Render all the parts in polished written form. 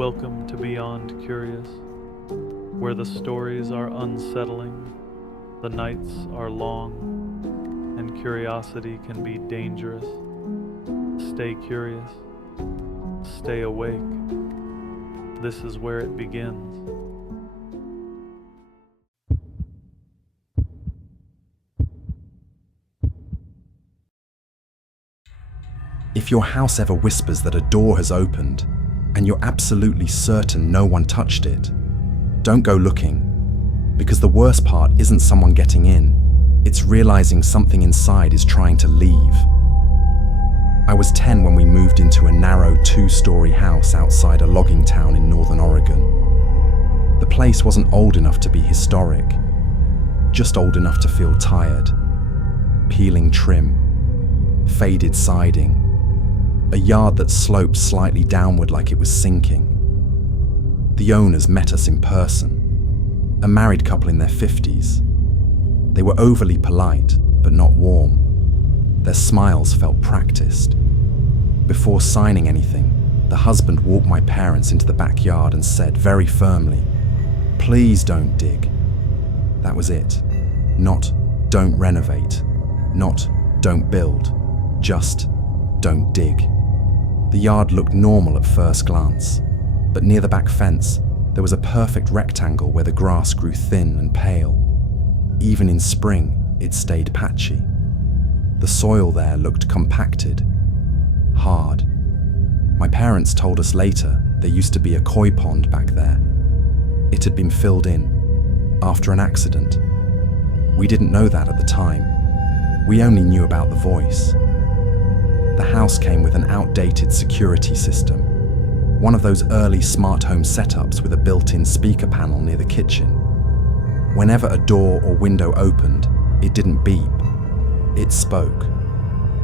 Welcome to Beyond Curious, where the stories are unsettling, the nights are long, and curiosity can be dangerous. Stay curious, stay awake. This is where it begins. If your house ever whispers that a door has opened, and you're absolutely certain no one touched it, don't go looking, because the worst part isn't someone getting in, it's realizing something inside is trying to leave. I was 10 when we moved into a narrow 2-story house outside a logging town in northern Oregon. The place wasn't old enough to be historic, just old enough to feel tired. Peeling trim, faded siding, a yard that sloped slightly downward like it was sinking. The owners met us in person, a married couple in their 50s. They were overly polite, but not warm. Their smiles felt practiced. Before signing anything, the husband walked my parents into the backyard and said very firmly, "Please don't dig." That was it. Not "don't renovate," not "don't build," just "don't dig." The yard looked normal at first glance, but near the back fence, there was a perfect rectangle where the grass grew thin and pale. Even in spring, it stayed patchy. The soil there looked compacted, hard. My parents told us later there used to be a koi pond back there. It had been filled in, after an accident. We didn't know that at the time. We only knew about the voice. The house came with an outdated security system, one of those early smart home setups with a built-in speaker panel near the kitchen. Whenever a door or window opened, it didn't beep. It spoke.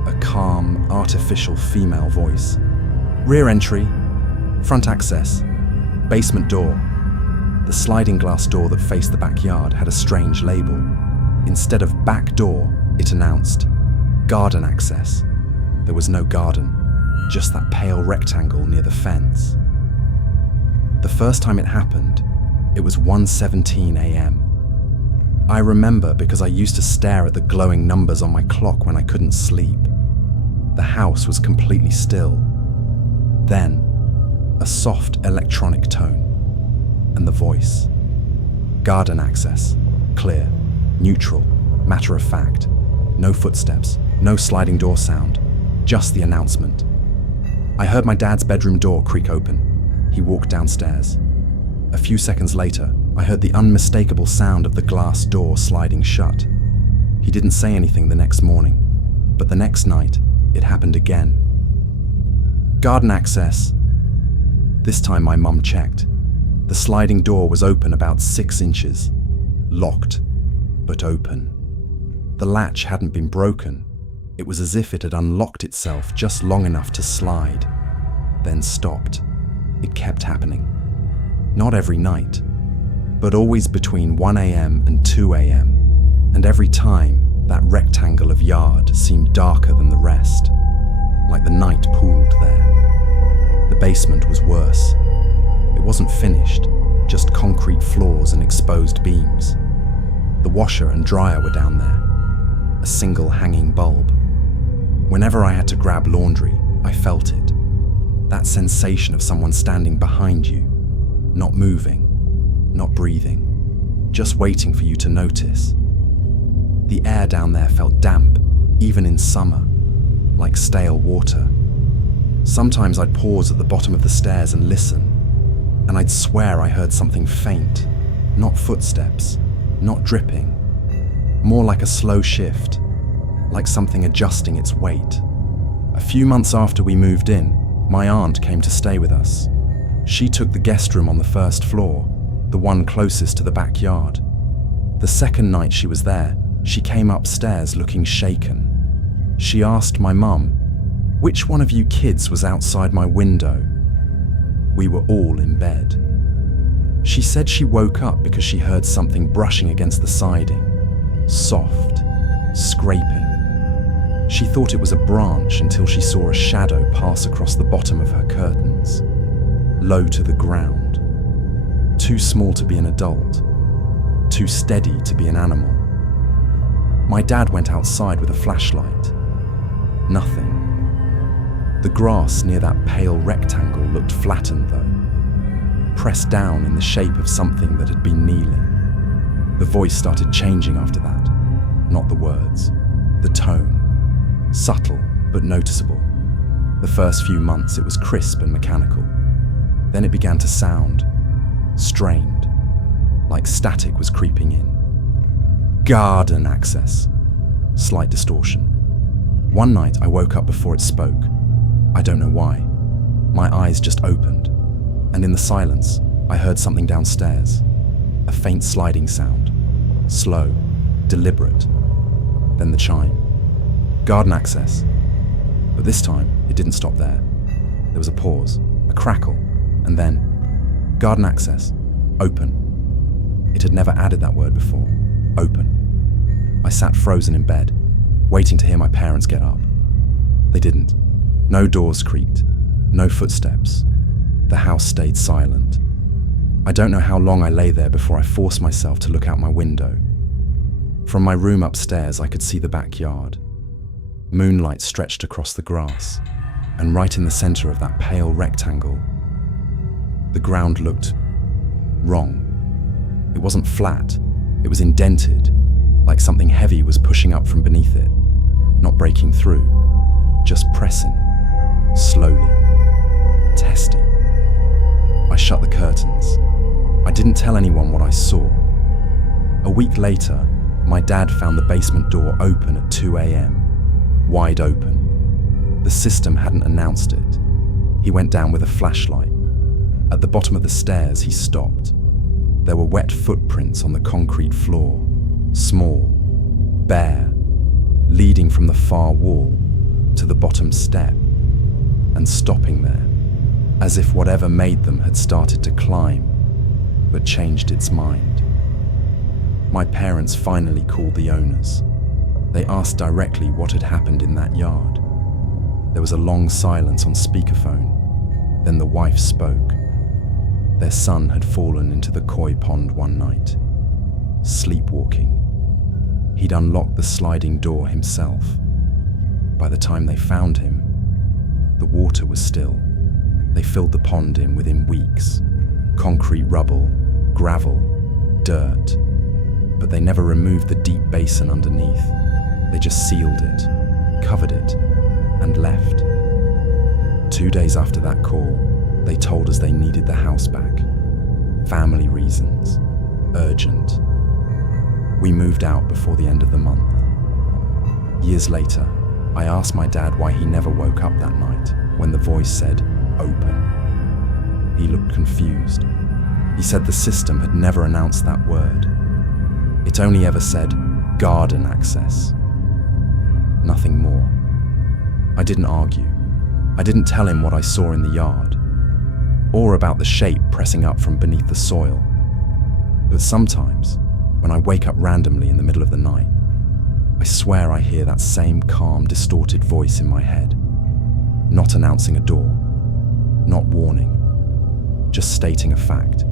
A calm, artificial female voice. Rear entry, front access, basement door. The sliding glass door that faced the backyard had a strange label. Instead of back door, it announced garden access. There was no garden, just that pale rectangle near the fence. The first time it happened, it was 1:17 a.m. I remember because I used to stare at the glowing numbers on my clock when I couldn't sleep. The house was completely still. Then, a soft electronic tone, and the voice. Garden access, clear, neutral, matter of fact. No footsteps, no sliding door sound. Just the announcement. I heard my dad's bedroom door creak open. He walked downstairs. A few seconds later, I heard the unmistakable sound of the glass door sliding shut. He didn't say anything the next morning, but the next night, it happened again. Garden access. This time my mum checked. The sliding door was open about 6 inches. Locked, but open. The latch hadn't been broken. It was as if it had unlocked itself just long enough to slide, then stopped. It kept happening. Not every night, but always between 1 a.m. and 2 a.m. And every time, that rectangle of yard seemed darker than the rest, like the night pooled there. The basement was worse. It wasn't finished, just concrete floors and exposed beams. The washer and dryer were down there, a single hanging bulb. Whenever I had to grab laundry, I felt it. That sensation of someone standing behind you, not moving, not breathing, just waiting for you to notice. The air down there felt damp, even in summer, like stale water. Sometimes I'd pause at the bottom of the stairs and listen, and I'd swear I heard something faint, not footsteps, not dripping, more like a slow shift, like something adjusting its weight. A few months after we moved in, my aunt came to stay with us. She took the guest room on the first floor, the one closest to the backyard. The second night she was there, she came upstairs looking shaken. She asked my mum, "Which one of you kids was outside my window?" We were all in bed. She said she woke up because she heard something brushing against the siding, soft, scraping. She thought it was a branch until she saw a shadow pass across the bottom of her curtains. low to the ground. Too small to be an adult. Too steady to be an animal. My dad went outside with a flashlight. Nothing. The grass near that pale rectangle looked flattened though, pressed down in the shape of something that had been kneeling. The voice started changing after that. Not the words, the tone. Subtle but noticeable. The first few months it was crisp and mechanical. Then it began to sound strained, like static was creeping in. Garden access. Slight distortion. One night I woke up before it spoke. I don't know why. My eyes just opened, and in the silence, I heard something downstairs. A faint sliding sound. Slow, deliberate. Then the chime. Garden access. But this time, it didn't stop there. There was a pause, a crackle, and then, garden access, open. It had never added that word before. Open. I sat frozen in bed, waiting to hear my parents get up. They didn't. No doors creaked, no footsteps. The house stayed silent. I don't know how long I lay there before I forced myself to look out my window. From my room upstairs, I could see the backyard. Moonlight stretched across the grass, and right in the center of that pale rectangle, the ground looked wrong. It wasn't flat, it was indented, like something heavy was pushing up from beneath it, not breaking through, just pressing, slowly, testing. I shut the curtains. I didn't tell anyone what I saw. A week later, my dad found the basement door open at 2 a.m., wide open. The system hadn't announced it. He went down with a flashlight. At the bottom of the stairs, he stopped. There were wet footprints on the concrete floor, small, bare, leading from the far wall to the bottom step, and stopping there, as if whatever made them had started to climb, but changed its mind. My parents finally called the owners. They asked directly what had happened in that yard. There was a long silence on speakerphone. Then the wife spoke. Their son had fallen into the koi pond one night, sleepwalking. He'd unlocked the sliding door himself. By the time they found him, the water was still. They filled the pond in within weeks. Concrete rubble, gravel, dirt. But they never removed the deep basin underneath. They just sealed it, covered it, and left. 2 days after that call, they told us they needed the house back. Family reasons. Urgent. We moved out before the end of the month. Years later, I asked my dad why he never woke up that night when the voice said, open. He looked confused. He said the system had never announced that word. It only ever said, garden access. Nothing more. I didn't argue. I didn't tell him what I saw in the yard, or about the shape pressing up from beneath the soil. But sometimes, when I wake up randomly in the middle of the night, I swear I hear that same calm, distorted voice in my head, not announcing a door, not warning, just stating a fact.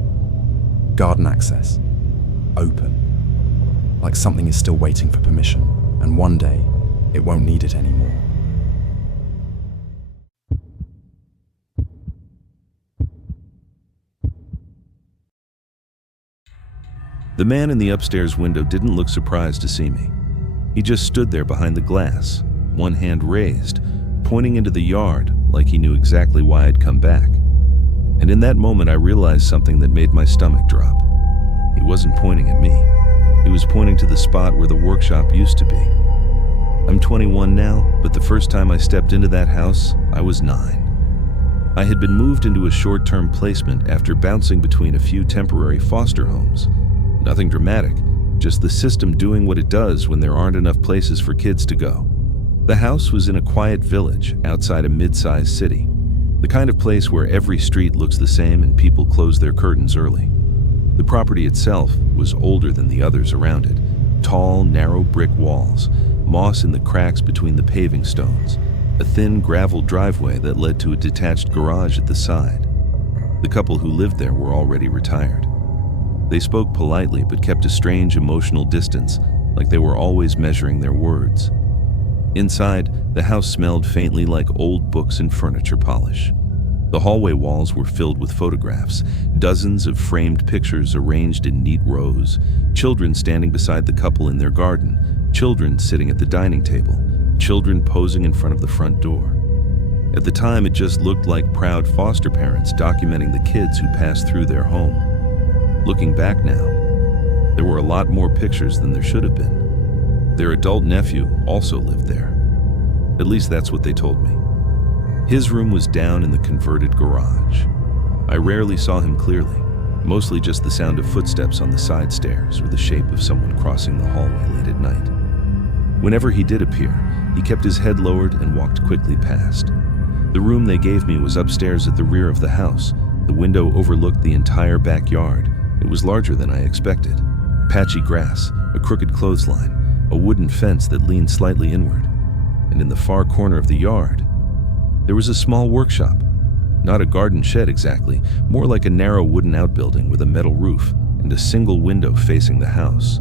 Garden access. Open. Like something is still waiting for permission, and one day, it won't need it anymore. The man in the upstairs window didn't look surprised to see me. He just stood there behind the glass, one hand raised, pointing into the yard like he knew exactly why I'd come back. And in that moment, I realized something that made my stomach drop. He wasn't pointing at me. He was pointing to the spot where the workshop used to be. I'm 21 now, but the first time I stepped into that house, I was 9. I had been moved into a short-term placement after bouncing between a few temporary foster homes. Nothing dramatic, just the system doing what it does when there aren't enough places for kids to go. The house was in a quiet village outside a mid-sized city, the kind of place where every street looks the same and people close their curtains early. The property itself was older than the others around it. Tall, narrow brick walls, moss in the cracks between the paving stones, a thin gravel driveway that led to a detached garage at the side. The couple who lived there were already retired. They spoke politely but kept a strange emotional distance, like they were always measuring their words. Inside, the house smelled faintly like old books and furniture polish. The hallway walls were filled with photographs, dozens of framed pictures arranged in neat rows, children standing beside the couple in their garden, children sitting at the dining table, children posing in front of the front door. At the time, it just looked like proud foster parents documenting the kids who passed through their home. Looking back now, there were a lot more pictures than there should have been. Their adult nephew also lived there. At least that's what they told me. His room was down in the converted garage. I rarely saw him clearly, mostly just the sound of footsteps on the side stairs or the shape of someone crossing the hallway late at night. Whenever he did appear, he kept his head lowered and walked quickly past. The room they gave me was upstairs at the rear of the house. The window overlooked the entire backyard. It was larger than I expected. Patchy grass, a crooked clothesline, a wooden fence that leaned slightly inward. And in the far corner of the yard, there was a small workshop. Not a garden shed exactly, more like a narrow wooden outbuilding with a metal roof and a single window facing the house.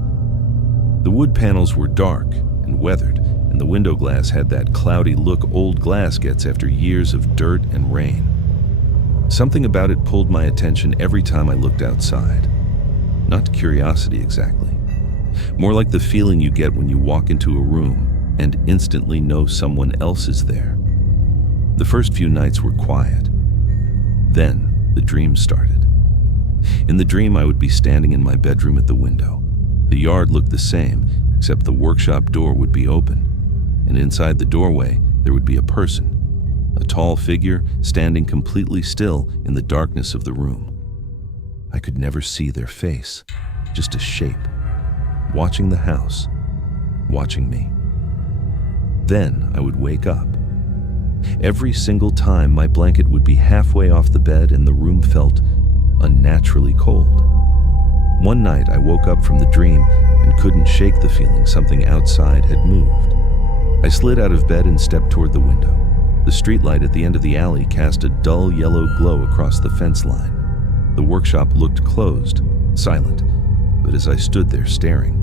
The wood panels were dark and weathered, and the window glass had that cloudy look old glass gets after years of dirt and rain. Something about it pulled my attention every time I looked outside. Not curiosity exactly. More like the feeling you get when you walk into a room and instantly know someone else is there. The first few nights were quiet. Then the dream started. In the dream, I would be standing in my bedroom at the window. The yard looked the same, except the workshop door would be open. And inside the doorway, there would be a person, a tall figure standing completely still in the darkness of the room. I could never see their face, just a shape, watching the house, watching me. Then I would wake up. Every single time, my blanket would be halfway off the bed and the room felt unnaturally cold. One night, I woke up from the dream and couldn't shake the feeling something outside had moved. I slid out of bed and stepped toward the window. The streetlight at the end of the alley cast a dull yellow glow across the fence line. The workshop looked closed, silent, but as I stood there staring,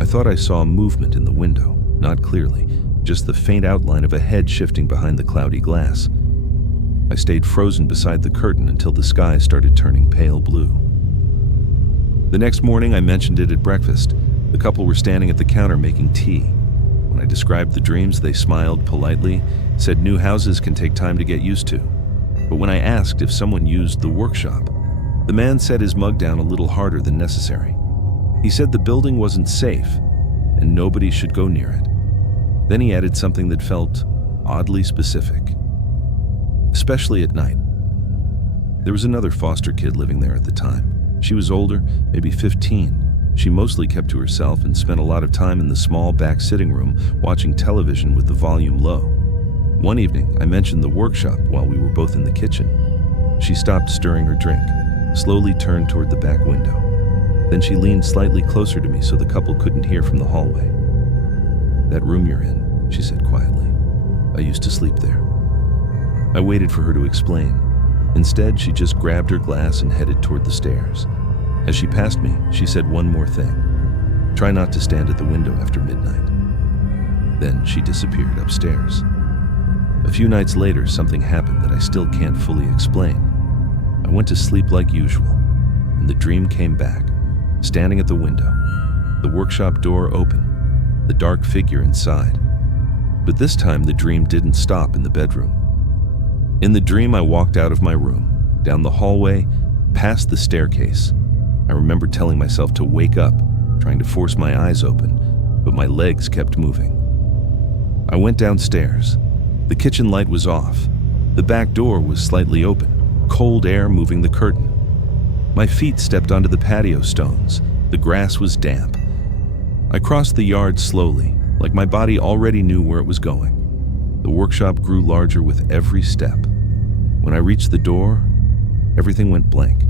I thought I saw movement in the window, not clearly, just the faint outline of a head shifting behind the cloudy glass. I stayed frozen beside the curtain until the sky started turning pale blue. The next morning, I mentioned it at breakfast. The couple were standing at the counter making tea. When I described the dreams, they smiled politely, said new houses can take time to get used to. But when I asked if someone used the workshop, the man set his mug down a little harder than necessary. He said the building wasn't safe and nobody should go near it. Then he added something that felt oddly specific, especially at night. There was another foster kid living there at the time. She was older, maybe 15. She mostly kept to herself and spent a lot of time in the small back sitting room watching television with the volume low. One evening, I mentioned the workshop while we were both in the kitchen. She stopped stirring her drink, slowly turned toward the back window. Then she leaned slightly closer to me so the couple couldn't hear from the hallway. "That room you're in," she said quietly. "I used to sleep there." I waited for her to explain. Instead, she just grabbed her glass and headed toward the stairs. As she passed me, she said one more thing. "Try not to stand at the window after midnight." Then she disappeared upstairs. A few nights later, something happened that I still can't fully explain. I went to sleep like usual, and the dream came back, standing at the window, the workshop door open, the dark figure inside. But this time the dream didn't stop in the bedroom. In the dream, I walked out of my room, down the hallway, past the staircase. I remember telling myself to wake up, trying to force my eyes open, but my legs kept moving. I went downstairs. The kitchen light was off. The back door was slightly open, cold air moving the curtain. My feet stepped onto the patio stones. The grass was damp. I crossed the yard slowly, like my body already knew where it was going. The workshop grew larger with every step. When I reached the door, everything went blank.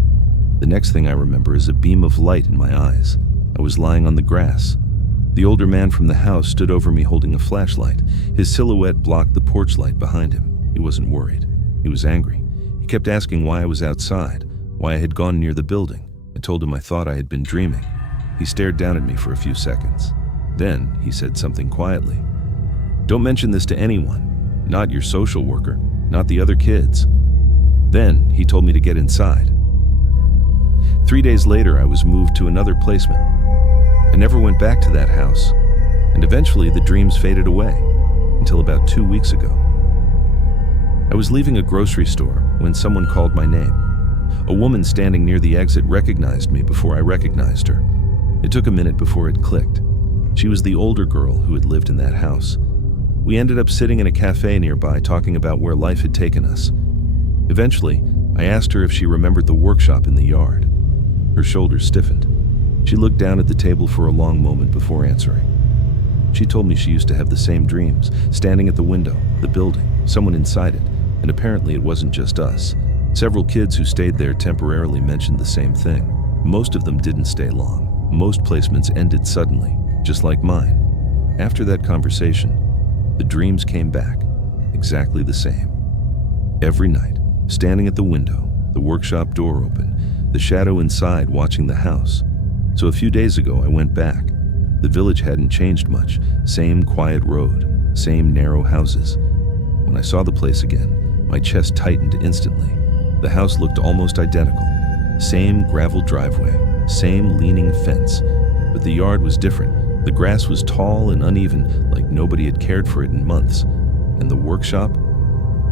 The next thing I remember is a beam of light in my eyes. I was lying on the grass. The older man from the house stood over me holding a flashlight. His silhouette blocked the porch light behind him. He wasn't worried. He was angry. He kept asking why I was outside, why I had gone near the building. I told him I thought I had been dreaming. He stared down at me for a few seconds. Then he said something quietly. "Don't mention this to anyone, not your social worker, not the other kids." Then he told me to get inside. 3 days later, I was moved to another placement. I never went back to that house, and eventually the dreams faded away, until about 2 weeks ago. I was leaving a grocery store when someone called my name. A woman standing near the exit recognized me before I recognized her. It took a minute before it clicked. She was the older girl who had lived in that house. We ended up sitting in a cafe nearby talking about where life had taken us. Eventually, I asked her if she remembered the workshop in the yard. Her shoulders stiffened. She looked down at the table for a long moment before answering. She told me she used to have the same dreams, standing at the window, the building, someone inside it, and apparently it wasn't just us. Several kids who stayed there temporarily mentioned the same thing. Most of them didn't stay long. Most placements ended suddenly, just like mine. After that conversation, the dreams came back, exactly the same. Every night, standing at the window, the workshop door open, the shadow inside watching the house. So a few days ago, I went back. The village hadn't changed much. Same quiet road, same narrow houses. When I saw the place again, my chest tightened instantly. The house looked almost identical. Same gravel driveway, same leaning fence. But the yard was different. The grass was tall and uneven, like nobody had cared for it in months. And the workshop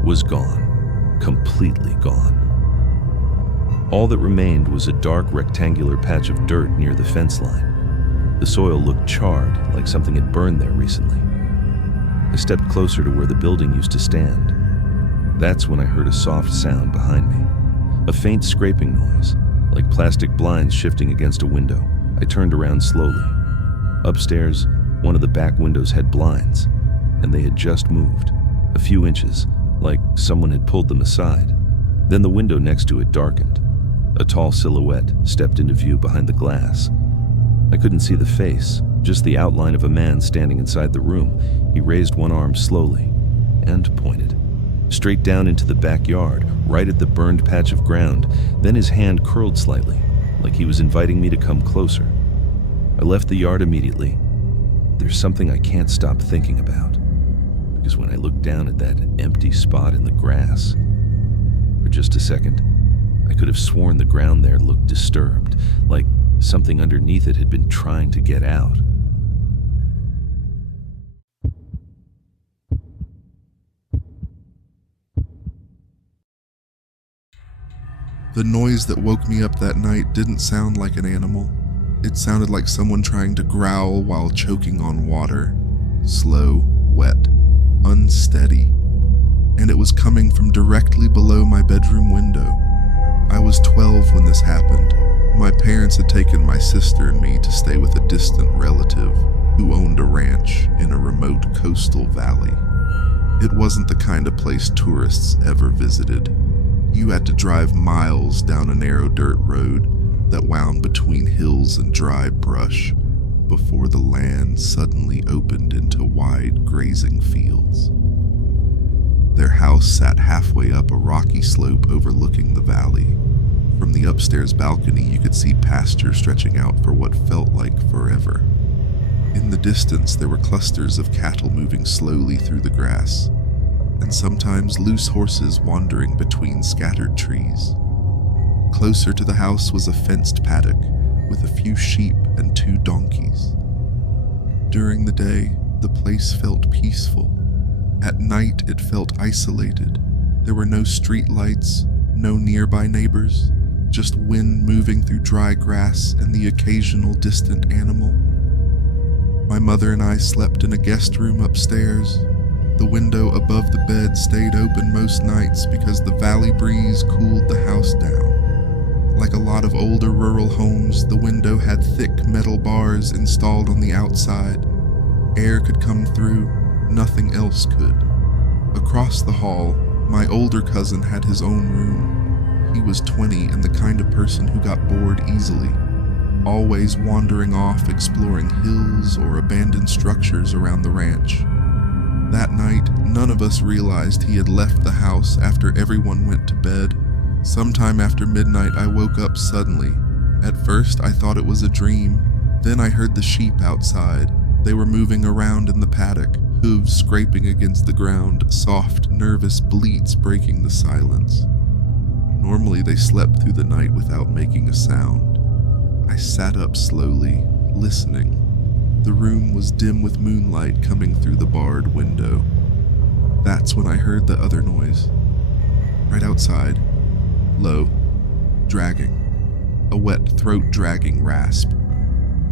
was gone. Completely gone. All that remained was a dark rectangular patch of dirt near the fence line. The soil looked charred, like something had burned there recently. I stepped closer to where the building used to stand. That's when I heard a soft sound behind me. A faint scraping noise, like plastic blinds shifting against a window. I turned around slowly. Upstairs, one of the back windows had blinds, and they had just moved, a few inches, like someone had pulled them aside. Then the window next to it darkened. A tall silhouette stepped into view behind the glass. I couldn't see the face, just the outline of a man standing inside the room. He raised one arm slowly and pointed straight down into the backyard, right at the burned patch of ground. Then his hand curled slightly, like he was inviting me to come closer. I left the yard immediately. There's something I can't stop thinking about, because when I looked down at that empty spot in the grass, for just a second, I could have sworn the ground there looked disturbed, like something underneath it had been trying to get out. The noise that woke me up that night didn't sound like an animal. It sounded like someone trying to growl while choking on water. Slow, wet, unsteady. And it was coming from directly below my bedroom window. I was 12 when this happened. My parents had taken my sister and me to stay with a distant relative who owned a ranch in a remote coastal valley. It wasn't the kind of place tourists ever visited. You had to drive miles down a narrow dirt road that wound between hills and dry brush before the land suddenly opened into wide grazing fields. Their house sat halfway up a rocky slope overlooking the valley. From the upstairs balcony, you could see pasture stretching out for what felt like forever. In the distance, there were clusters of cattle moving slowly through the grass, and sometimes loose horses wandering between scattered trees. Closer to the house was a fenced paddock with a few sheep and 2 donkeys. During the day, the place felt peaceful. At night, it felt isolated. There were no street lights, no nearby neighbors, just wind moving through dry grass and the occasional distant animal. My mother and I slept in a guest room upstairs. The window above the bed stayed open most nights because the valley breeze cooled the house down. Like a lot of older rural homes, the window had thick metal bars installed on the outside. Air could come through, nothing else could. Across the hall, my older cousin had his own room. He was 20 and the kind of person who got bored easily, always wandering off exploring hills or abandoned structures around the ranch. That night, none of us realized he had left the house after everyone went to bed. Sometime after midnight, I woke up suddenly. At first, I thought it was a dream. Then I heard the sheep outside. They were moving around in the paddock, hooves scraping against the ground, soft, nervous bleats breaking the silence. Normally, they slept through the night without making a sound. I sat up slowly, listening. The room was dim with moonlight coming through the barred window. That's when I heard the other noise. Right outside, low, dragging, a wet throat-dragging rasp.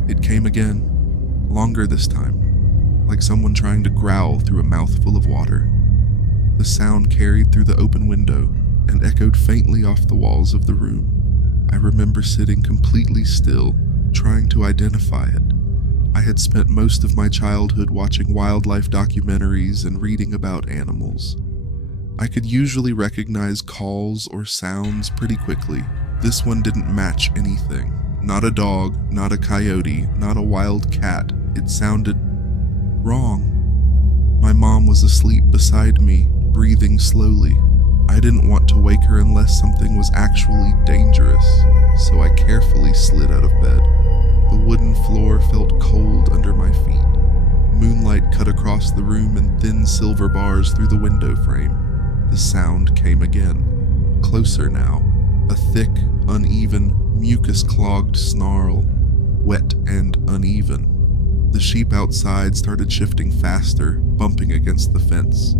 It came again, longer this time, like someone trying to growl through a mouthful of water. The sound carried through the open window and echoed faintly off the walls of the room. I remember sitting completely still, trying to identify it. I had spent most of my childhood watching wildlife documentaries and reading about animals. I could usually recognize calls or sounds pretty quickly. This one didn't match anything. Not a dog, not a coyote, not a wild cat. It sounded wrong. My mom was asleep beside me, breathing slowly. I didn't want to wake her unless something was actually dangerous, so I carefully slid out of bed. The wooden floor felt cold under my feet. Moonlight cut across the room in thin silver bars through the window frame. The sound came again, closer now, a thick, uneven, mucus-clogged snarl, wet and uneven. The sheep outside started shifting faster, bumping against the fence.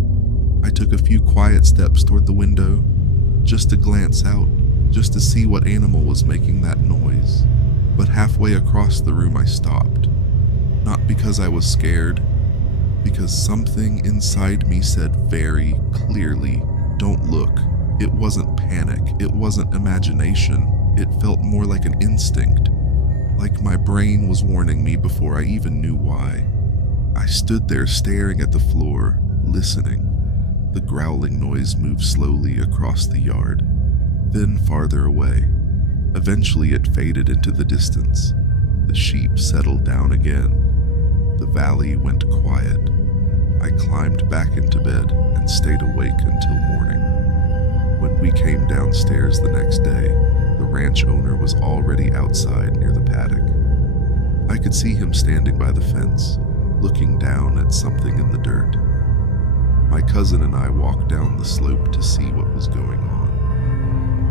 I took a few quiet steps toward the window, just to glance out, just to see what animal was making that noise. But halfway across the room I stopped. Not because I was scared, because something inside me said very clearly, "Don't look." It wasn't panic, it wasn't imagination. It felt more like an instinct, like my brain was warning me before I even knew why. I stood there staring at the floor, listening. The growling noise moved slowly across the yard, then farther away. Eventually it faded into the distance. The sheep settled down again. The valley went quiet. I climbed back into bed and stayed awake until morning. When we came downstairs the next day, the ranch owner was already outside near the paddock. I could see him standing by the fence, looking down at something in the dirt. My cousin and I walked down the slope to see what was going on.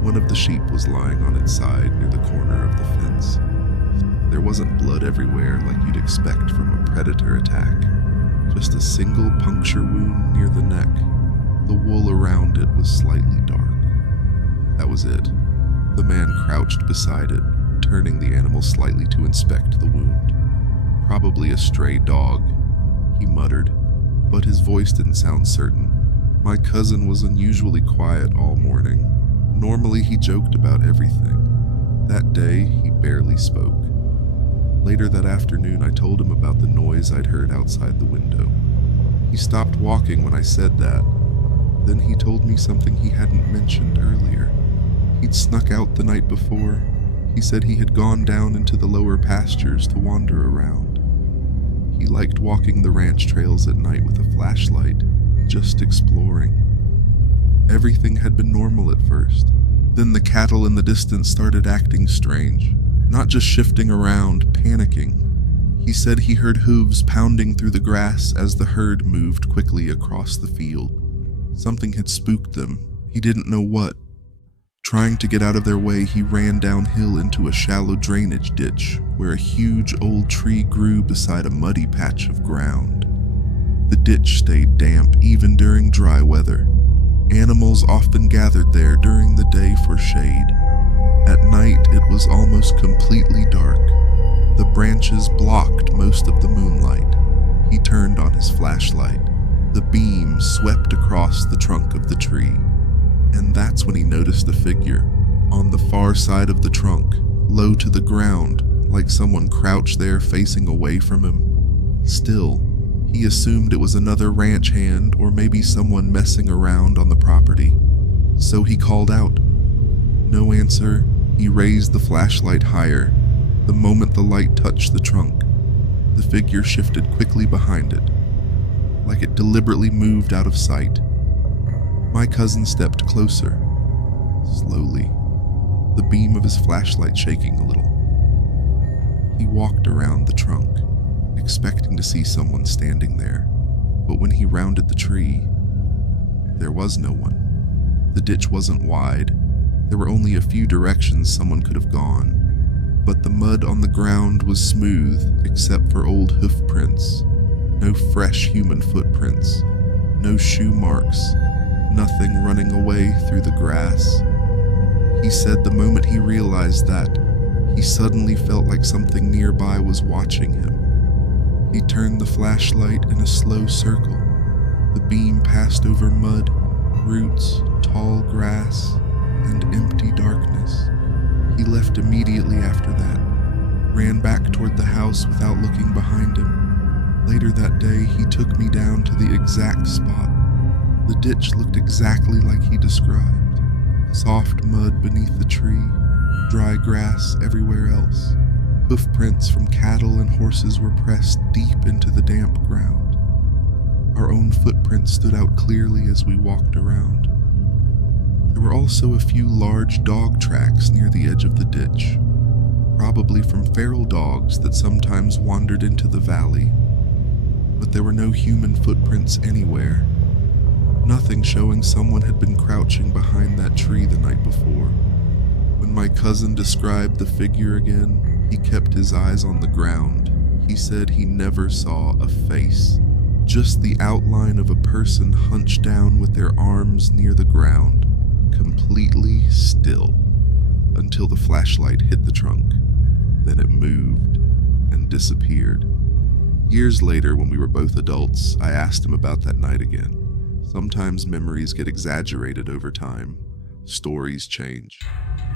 One of the sheep was lying on its side near the corner of the fence. There wasn't blood everywhere like you'd expect from a predator attack, just a single puncture wound near the neck. The wool around it was slightly dark. That was it. The man crouched beside it, turning the animal slightly to inspect the wound. Probably a stray dog, he muttered, but his voice didn't sound certain. My cousin was unusually quiet all morning. Normally he joked about everything. That day, he barely spoke. Later that afternoon, I told him about the noise I'd heard outside the window. He stopped walking when I said that. Then he told me something he hadn't mentioned earlier. He'd snuck out the night before. He said he had gone down into the lower pastures to wander around. He liked walking the ranch trails at night with a flashlight, just exploring. Everything had been normal at first. Then the cattle in the distance started acting strange, not just shifting around, panicking. He said he heard hooves pounding through the grass as the herd moved quickly across the field. Something had spooked them. He didn't know what. Trying to get out of their way, he ran downhill into a shallow drainage ditch where a huge old tree grew beside a muddy patch of ground. The ditch stayed damp even during dry weather. Animals often gathered there during the day for shade. At night, it was almost completely dark. The branches blocked most of the moonlight. He turned on his flashlight. The beam swept across the trunk of the tree. And that's when he noticed a figure, on the far side of the trunk, low to the ground, like someone crouched there facing away from him. Still, he assumed it was another ranch hand or maybe someone messing around on the property. So he called out. No answer. He raised the flashlight higher. The moment the light touched the trunk, the figure shifted quickly behind it, like it deliberately moved out of sight. My cousin stepped closer. slowly, the beam of his flashlight shaking a little. He walked around the trunk, expecting to see someone standing there, but when he rounded the tree, there was no one. The ditch wasn't wide. There were only a few directions someone could have gone, but the mud on the ground was smooth except for old hoof prints. No fresh human footprints, no shoe marks, nothing running away through the grass. He said the moment he realized that, he suddenly felt like something nearby was watching him. He turned the flashlight in a slow circle. The beam passed over mud, roots, tall grass, and empty darkness. He left immediately after that, ran back toward the house without looking behind him. Later that day, he took me down to the exact spot. The ditch looked exactly like he described. Soft mud beneath the tree, dry grass everywhere else. Hoof prints from cattle and horses were pressed deep into the damp ground. Our own footprints stood out clearly as we walked around. There were also a few large dog tracks near the edge of the ditch, probably from feral dogs that sometimes wandered into the valley. But there were no human footprints anywhere. Nothing showing someone had been crouching behind that tree the night before. When my cousin described the figure again, he kept his eyes on the ground. He said he never saw a face, just the outline of a person hunched down with their arms near the ground, completely still, until the flashlight hit the trunk. Then it moved and disappeared. Years later, when we were both adults, I asked him about that night again. Sometimes memories get exaggerated over time. Stories change.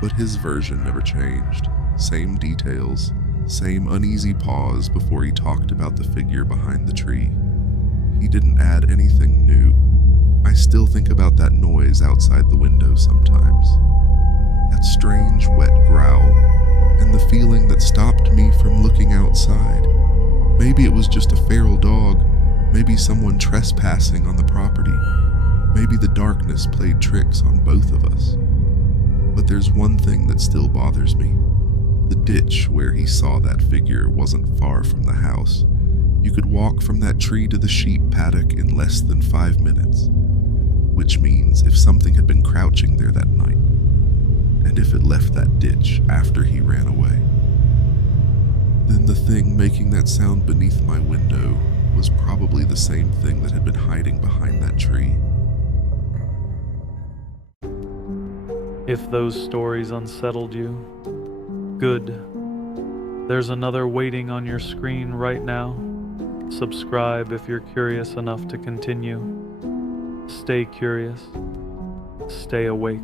But his version never changed. Same details, same uneasy pause before he talked about the figure behind the tree. He didn't add anything new. I still think about that noise outside the window sometimes. That strange, wet growl, and the feeling that stopped me from looking outside. Maybe it was just a feral dog. Maybe someone trespassing on the property. Maybe the darkness played tricks on both of us. But there's one thing that still bothers me. The ditch where he saw that figure wasn't far from the house. You could walk from that tree to the sheep paddock in less than 5 minutes. Which means if something had been crouching there that night, and if it left that ditch after he ran away, then the thing making that sound beneath my window was probably the same thing that had been hiding behind that tree. If those stories unsettled you, good. There's another waiting on your screen right now. Subscribe if you're curious enough to continue. Stay curious. Stay awake.